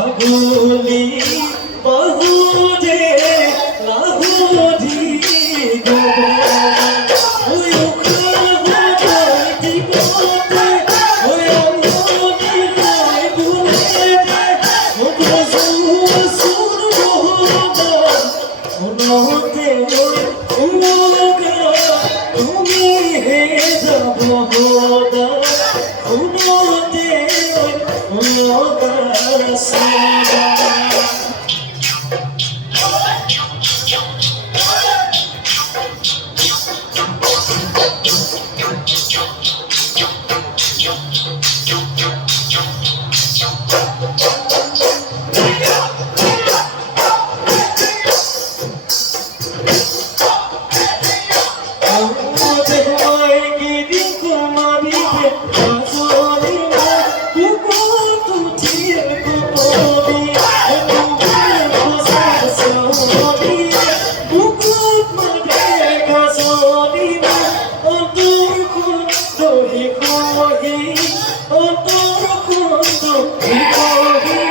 আগুলি বহুজে লাহুজি গো ওই দিপতে ওই আমনি রাই বুনে ও সুর ওনতে তুমি হে যাব হোদা ওনতে ওনগা